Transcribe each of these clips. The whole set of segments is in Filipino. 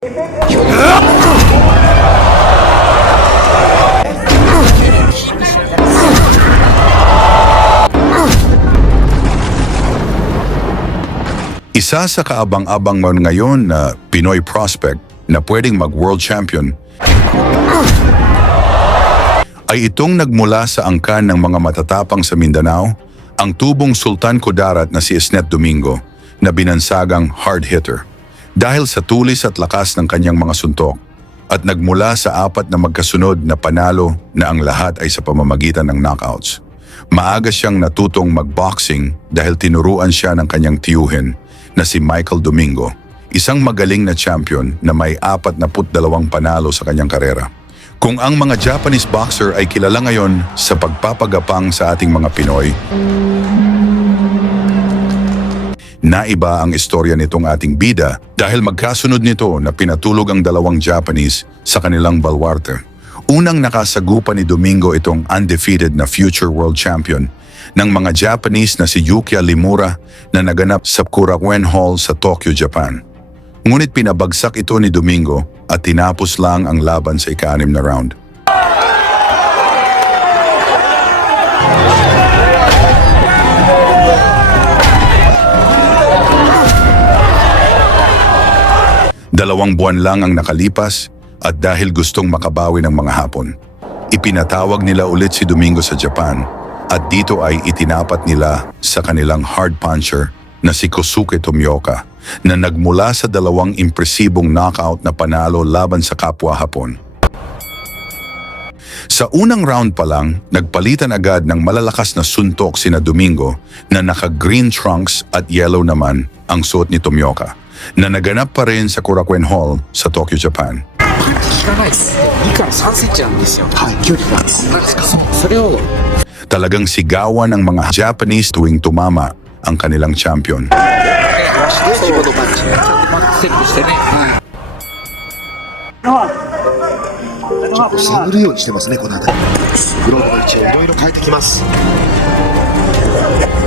Isa sa kaabang-abang ngayon na Pinoy prospect na pwedeng mag-world champion ay itong nagmula sa angkan ng mga matatapang sa Mindanao, ang tubong Sultan Kudarat na si Esnet Domingo na binansagang hard hitter. Dahil sa tulis at lakas ng kanyang mga suntok at nagmula sa 4 na magkasunod na panalo na ang lahat ay sa pamamagitan ng knockouts. Maaga siyang natutong mag-boxing dahil tinuruan siya ng kanyang tiyuhin na si Michael Domingo, isang magaling na champion na may 42 panalo sa kanyang karera. Kung ang mga Japanese boxer ay kilala ngayon sa pagpapagapang sa ating mga Pinoy, naiba ang istorya nitong ating bida dahil magkasunod nito na pinatulog ang 2 Japanese sa kanilang baluarte. Unang nakasagupa ni Domingo itong undefeated na future world champion ng mga Japanese na si Yukiya Limura na naganap sa Korakuen Hall sa Tokyo, Japan. Ngunit pinabagsak ito ni Domingo at tinapos lang ang laban sa ika-6 na round. Dalawang buwan lang ang nakalipas at dahil gustong makabawi ng mga Hapon, ipinatawag nila ulit si Domingo sa Japan at dito ay itinapat nila sa kanilang hard puncher na si Kosuke Tomioka na nagmula sa 2 impresibong knockout na panalo laban sa kapwa Hapon. Sa unang round pa lang, nagpalitan agad ng malalakas na suntok sina Domingo na naka-green trunks at yellow naman ang suot ni Tomioka na naganap pa rin sa Korakuen Hall sa Tokyo, Japan. 効かないです。2から3センチなんですよ。はい、距離が。そんなですか。それを Talagang sigawan ng mga Japanese tuwing tumama ang kanilang champion. 自分のパンチセットしてね。探るようにしてますね、この辺り。グローブの位置をいろいろ変えてきます。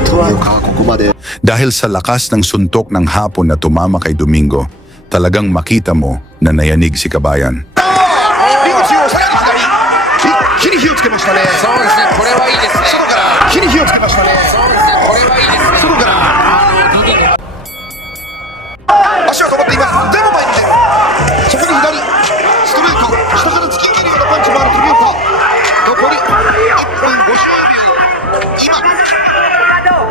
富岡はここまで Dahil sa lakas ng suntok ng Hapon na tumama kay Domingo, talagang makita mo na nayanig si Kabayan. 一気に火をつけましたね。そうですね。これはいいですね。外から一気に火をつけましたね。そうですね。これはいいですね。外から足は止まっています。でも前に出る。そこに左ストレート下から突き切るようなパンチもある富岡。残り1分50秒。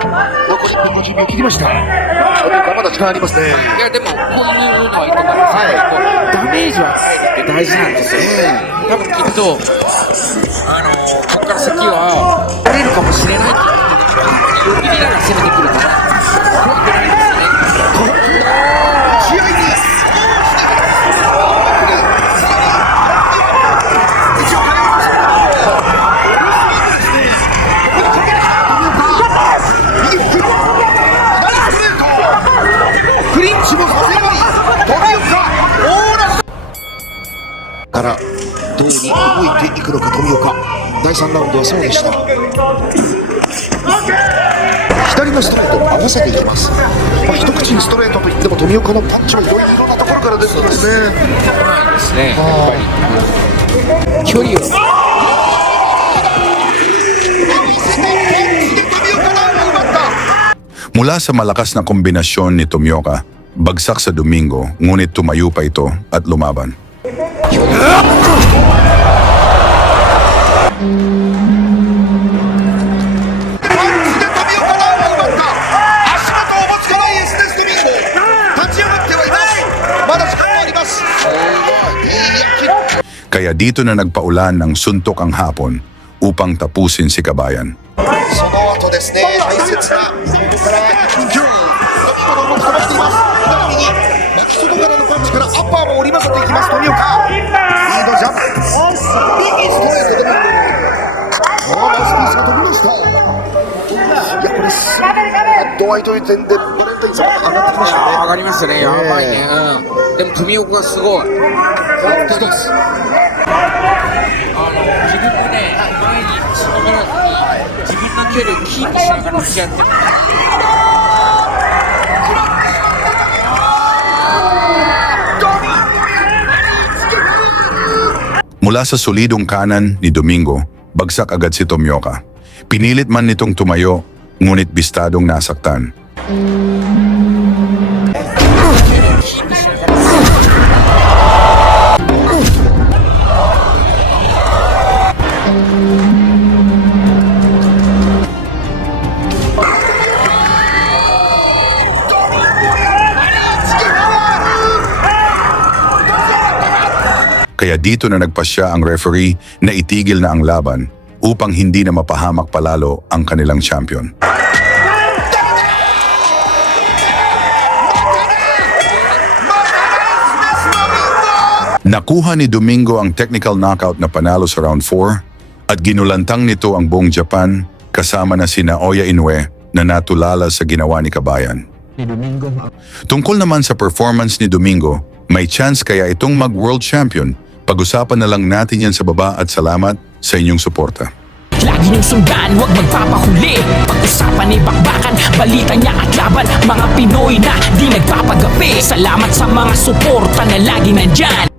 今残り1分50秒切りました。富岡まだ時間ありますね。いやでもこういうのはいいと思います。こうダメージを与えるって大事なんですよ。多分きっとここから先は折れるかもしれないっていうみんなが攻めてくるから怖くないですね。試合にクリンチもさせない富岡からどうに動いていくのか富岡。第3ラウンドはそうでした。左のストレートに合わせていきます。一口にストレートといっても富岡のパンチはいろいろなところから出てきますね。ないですね。やっぱり距離を Mula sa malakas na kombinasyon ni Tomioka, bagsak sa Domingo, ngunit tumayo pa ito at lumaban. Kaya dito na nagpaulan ng suntok ang Hapon upang tapusin si Kabayan. その後ですね、大切な緊急ドミノの動き飛ばしています。左右巻き外からのパンチからアッパーも織り交ぜていきます富岡。リードジャンプ右ストレートでマウスピースが飛びました。いやこれ度合いという点でバレンタインさんが上がってきましたね。上がりましたね。やばいね。でも富岡がすごい。本当です。自分もね、前にそのままに自分の距離をキープしながら立ち上がって Mula sa solidong kanan ni Domingo, bagsak agad si Tomioka. Pinilit man nitong tumayo, ngunit bistadong nasaktan. Kaya dito na nagpasya ang referee na itigil na ang laban upang hindi na mapahamak palalo ang kanilang champion. Nakuha ni Domingo ang technical knockout na panalo sa round 4 at ginulantang nito ang buong Japan kasama na sina Oya Inoue na natulala sa ginawa ni Kabayan. Tungkol naman sa performance ni Domingo, may chance kaya itong mag-world champion. Pag-usapan na lang natin yan sa baba at salamat sa inyong suporta. Lagi niyong sundan, huwag magpapahuli. Pag-usapan ni bakbakan, balita niya at laban. Mga Pinoy na di nagpapagapi. Salamat sa mga suporta na lagi nandyan.